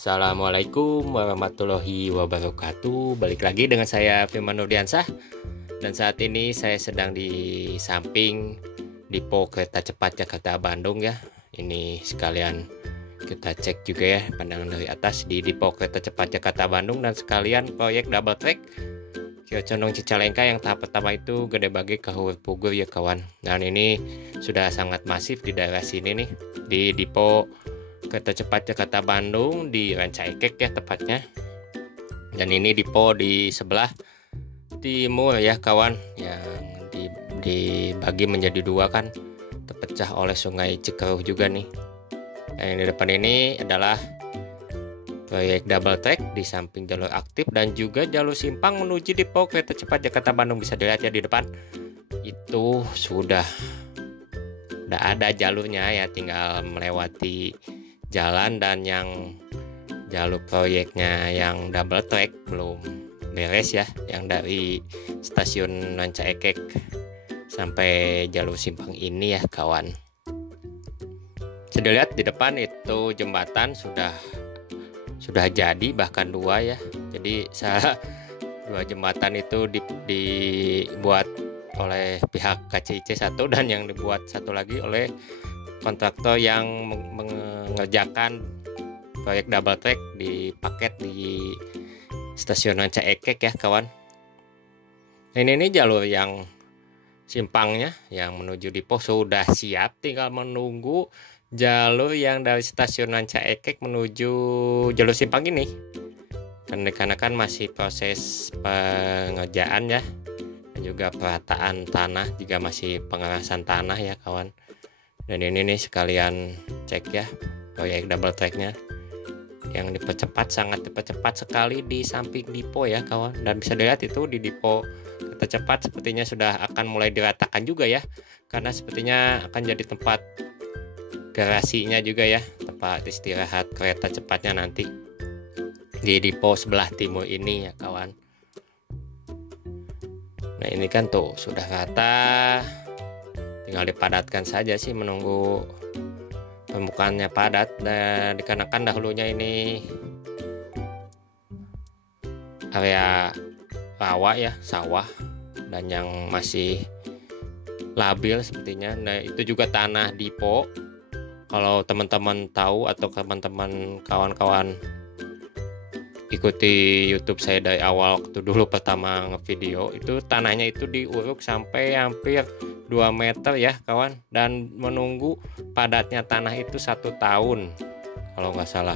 Assalamualaikum warahmatullahi wabarakatuh. Balik lagi dengan saya Firman Nurdiansah. Dan saat ini saya sedang di samping depo kereta cepat Jakarta Bandung ya. Ini sekalian kita cek juga ya pandangan dari atas di depo kereta cepat Jakarta Bandung, dan sekalian proyek double track Ciocondong Cicalengka yang tahap pertama itu Gede Bage Kahur Pugur ya kawan. Dan ini sudah sangat masif di daerah sini nih, di depo kereta cepat Jakarta Bandung di Rancaikek ya tepatnya. Dan ini depo di sebelah timur ya kawan, yang dibagi menjadi dua kan, terpecah oleh sungai Cikeruh juga nih. Nah, yang di depan ini adalah proyek double track di samping jalur aktif dan juga jalur simpang menuju depo kereta cepat Jakarta Bandung. Bisa dilihat ya di depan itu sudah ada jalurnya ya, tinggal melewati jalan. Dan yang jalur proyeknya yang double track belum beres ya, yang dari stasiun Rancaikek sampai jalur simpang ini ya kawan. Bisa dilihat di depan itu jembatan sudah jadi, bahkan dua ya. Jadi dua jembatan itu dibuat oleh pihak KCIC satu, dan yang dibuat satu lagi oleh kontraktor yang mengerjakan proyek double track di paket di stasiun Rancaikek ya kawan. Ini jalur yang simpangnya yang menuju depo sudah siap, tinggal menunggu jalur yang dari stasiun Rancaikek menuju jalur simpang ini. Karena kan masih proses pengerjaan ya, dan juga perataan tanah, juga masih pengerasan tanah ya kawan. Dan ini nih sekalian cek ya proyek double tracknya yang dipercepat, sangat dipercepat sekali di samping depo ya kawan. Dan bisa dilihat itu di depo kereta cepat sepertinya sudah akan mulai diratakan juga ya, karena sepertinya akan jadi tempat garasinya juga ya, tempat istirahat kereta cepatnya nanti di depo sebelah timur ini ya kawan. Nah ini kan tuh sudah rata, tinggal dipadatkan saja sih, menunggu permukaannya padat. Dan dikarenakan dahulunya ini area rawa ya, sawah, dan yang masih labil sepertinya. Nah itu juga tanah depo, kalau teman-teman tahu atau teman-teman kawan-kawan ikuti YouTube saya dari awal waktu dulu pertama ngevideo, itu tanahnya itu diuruk sampai hampir 2 meter ya kawan, dan menunggu padatnya tanah itu 1 tahun kalau nggak salah.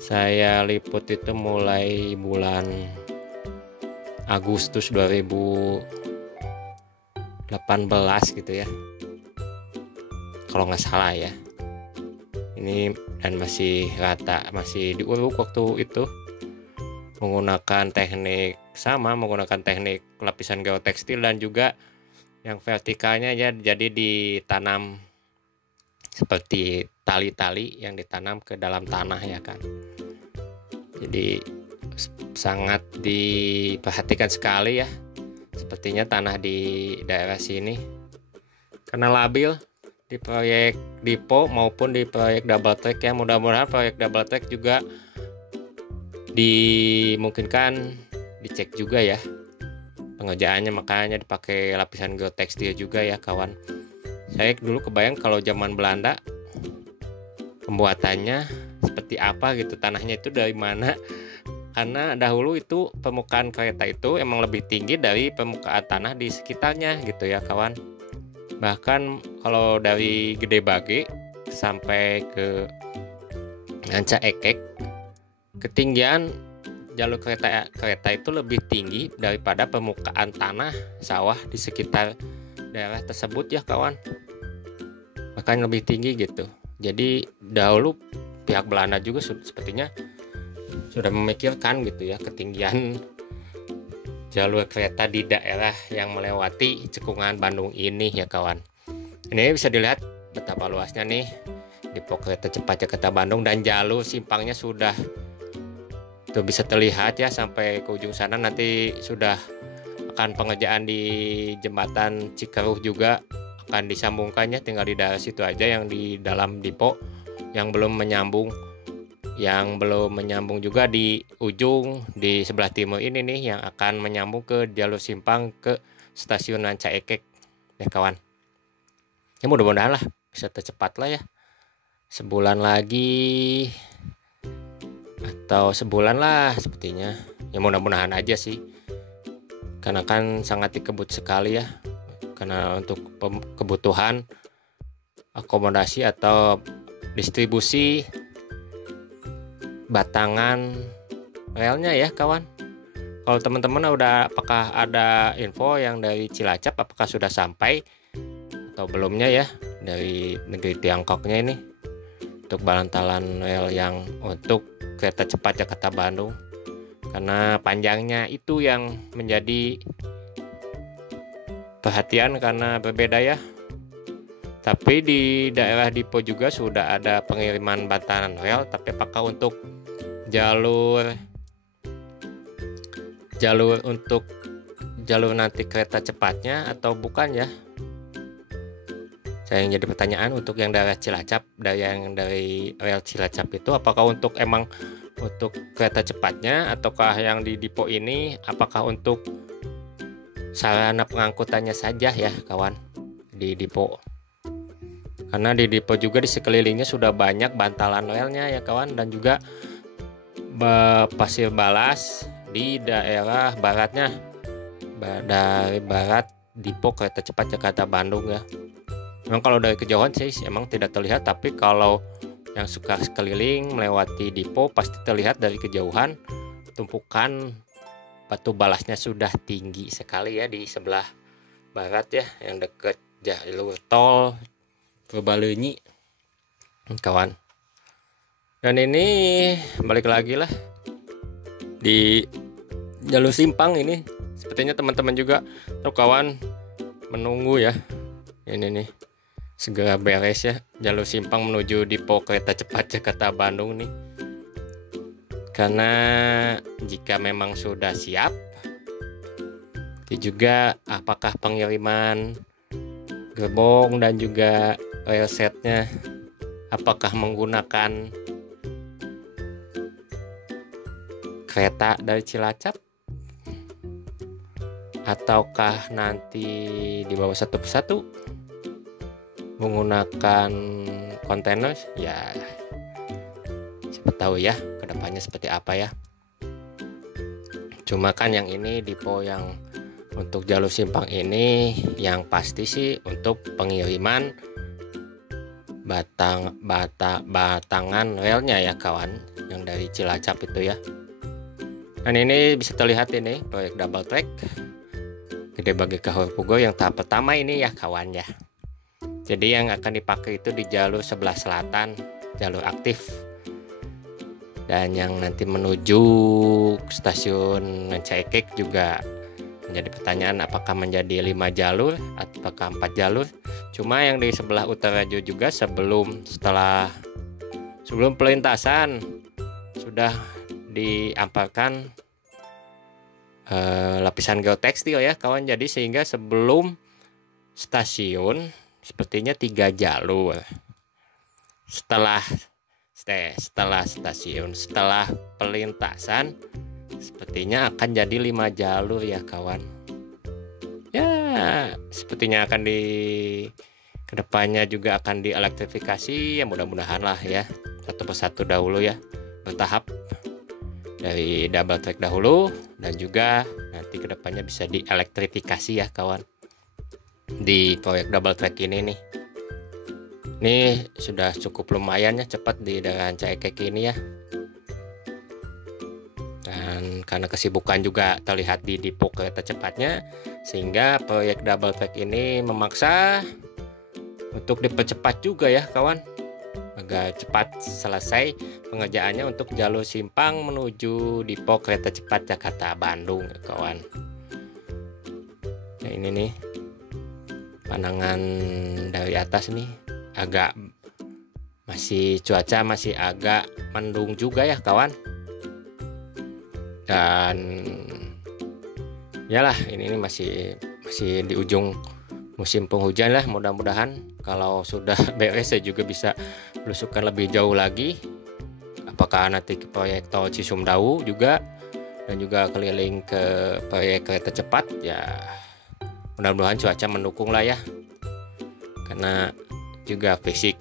Saya liput itu mulai bulan Agustus 2018 gitu ya kalau nggak salah ya. Ini dan masih rata, masih diuruk waktu itu menggunakan teknik lapisan geotekstil, dan juga yang vertikalnya ya, jadi ditanam seperti tali-tali yang ditanam ke dalam tanah ya kan. Jadi sangat diperhatikan sekali ya sepertinya tanah di daerah sini, karena labil di proyek depo maupun di proyek double track ya. Mudah-mudahan proyek double track juga dimungkinkan dicek juga ya pengerjaannya, makanya dipakai lapisan geotekstil juga ya kawan. Saya dulu kebayang kalau zaman Belanda pembuatannya seperti apa gitu, tanahnya itu dari mana, karena dahulu itu permukaan kereta itu emang lebih tinggi dari permukaan tanah di sekitarnya gitu ya kawan. Bahkan kalau dari Gede Bage sampai ke Rancaikek ketinggian jalur kereta itu lebih tinggi daripada permukaan tanah sawah di sekitar daerah tersebut ya kawan, bahkan lebih tinggi gitu. Jadi dahulu pihak Belanda juga sepertinya sudah memikirkan gitu ya ketinggian jalur kereta di daerah yang melewati cekungan Bandung ini ya kawan. Ini bisa dilihat betapa luasnya nih depo kereta cepat Jakarta Bandung, dan jalur simpangnya sudah tuh bisa terlihat ya sampai ke ujung sana. Nanti sudah akan pengerjaan di jembatan Cikeruh juga akan disambungkannya, tinggal di daerah situ aja yang di dalam depo yang belum menyambung. Yang belum menyambung juga di ujung di sebelah timur ini nih yang akan menyambung ke jalur simpang ke stasiun Ranca Ekek ya kawan. Ya mudah-mudahan lah bisa tercepat lah ya, sebulan lagi atau sebulan lah sepertinya ya, mudah-mudahan aja sih, karena kan sangat dikebut sekali ya, karena untuk kebutuhan akomodasi atau distribusi batangan relnya ya kawan. Kalau teman-teman apakah ada info yang dari Cilacap, apakah sudah sampai atau belumnya ya dari negeri Tiongkoknya ini untuk bantalan rel yang untuk kereta cepat Jakarta Bandung, karena panjangnya itu yang menjadi perhatian karena berbeda ya. Tapi di daerah Dipo juga sudah ada pengiriman bantalan rel, tapi apakah untuk jalur nanti kereta cepatnya atau bukan ya, saya yang jadi pertanyaan. Untuk yang daerah Cilacap, dari rel Cilacap itu apakah untuk kereta cepatnya, ataukah yang di Dipo ini apakah untuk sarana pengangkutannya saja ya kawan di Dipo. Karena di Dipo juga di sekelilingnya sudah banyak bantalan relnya ya kawan, dan juga pasir balas di daerah baratnya, dari barat Dipo kereta cepat Jakarta Bandung ya. Memang kalau dari kejauhan sih emang tidak terlihat, tapi kalau yang suka sekeliling melewati Dipo pasti terlihat dari kejauhan tumpukan batu balasnya sudah tinggi sekali ya di sebelah barat ya, yang dekat jalur tol Purbalunyi kawan. Dan ini balik lagi lah di jalur simpang ini, sepertinya teman-teman juga atau kawan menunggu ya ini nih segera beres ya jalur simpang menuju Dipo kereta cepat Jakarta Bandung nih. Karena jika memang sudah siap, itu juga apakah pengiriman gerbong dan juga rail setnya apakah menggunakan kereta dari Cilacap ataukah nanti dibawa satu persatu menggunakan kontainer ya, siapa tahu ya kedepannya seperti apa ya. Cuma kan yang ini Dipo yang untuk jalur simpang ini yang pasti sih untuk pengiriman batangan relnya ya kawan, yang dari Cilacap itu ya. Dan ini bisa terlihat ini proyek double track Gede Bage Kahur Pugo yang tahap pertama ini ya kawan ya. Jadi yang akan dipakai itu di jalur sebelah selatan, jalur aktif. Dan yang nanti menuju stasiun Ranca Ekek juga menjadi pertanyaan apakah menjadi 5 jalur apakah 4 jalur. Cuma yang di sebelah utara juga sebelum pelintasan sudah diamparkan lapisan geotekstil ya kawan. Jadi sehingga sebelum stasiun sepertinya 3 jalur. Setelah stasiun, setelah pelintasan sepertinya akan jadi 5 jalur ya kawan. Ya sepertinya akan kedepannya juga akan dielektrifikasi ya, mudah-mudahan lah ya, satu persatu dahulu ya, bertahap dari double track dahulu dan juga nanti kedepannya bisa dielektrifikasi ya kawan di proyek double track ini nih. Ini sudah cukup lumayan ya cepat di daerah Ranca Ekek ini ya. Dan dan karena kesibukan juga terlihat di depo kereta cepatnya, sehingga proyek double track ini memaksa untuk dipercepat juga ya kawan, agar cepat selesai pengerjaannya untuk jalur simpang menuju depo kereta cepat Jakarta Bandung ya kawan. Nah, ini nih pandangan dari atas nih, agak cuaca masih agak mendung juga ya kawan. Dan yalah, ini masih di ujung musim penghujan lah. Mudah-mudahan kalau sudah beres saya juga bisa belusukan lebih jauh lagi, apakah nanti ke proyek tol Cisumdawu juga, dan juga keliling ke proyek kereta cepat ya. Mudah-mudahan cuaca mendukung lah ya, karena juga fisik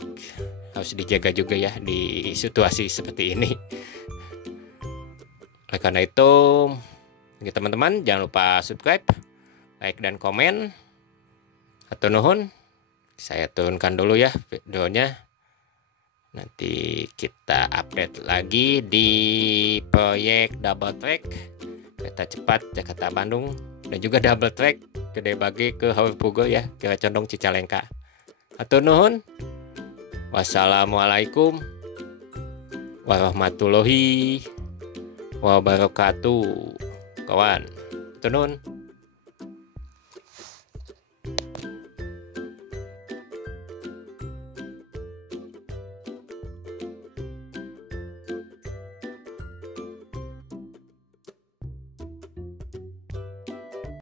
harus dijaga juga ya di situasi seperti ini. Oleh karena itu, teman-teman jangan lupa subscribe, like, dan komen. Hatur nuhun. Saya turunkan dulu ya videonya. Nanti kita update lagi di proyek double track kereta cepat Jakarta Bandung, dan juga double track Gede Bage ke Haurpugo ya, ke Condong Cicalengka. Hatur nuhun. Wassalamualaikum warahmatullahi wabarakatuh kawan. Hatur nuhun.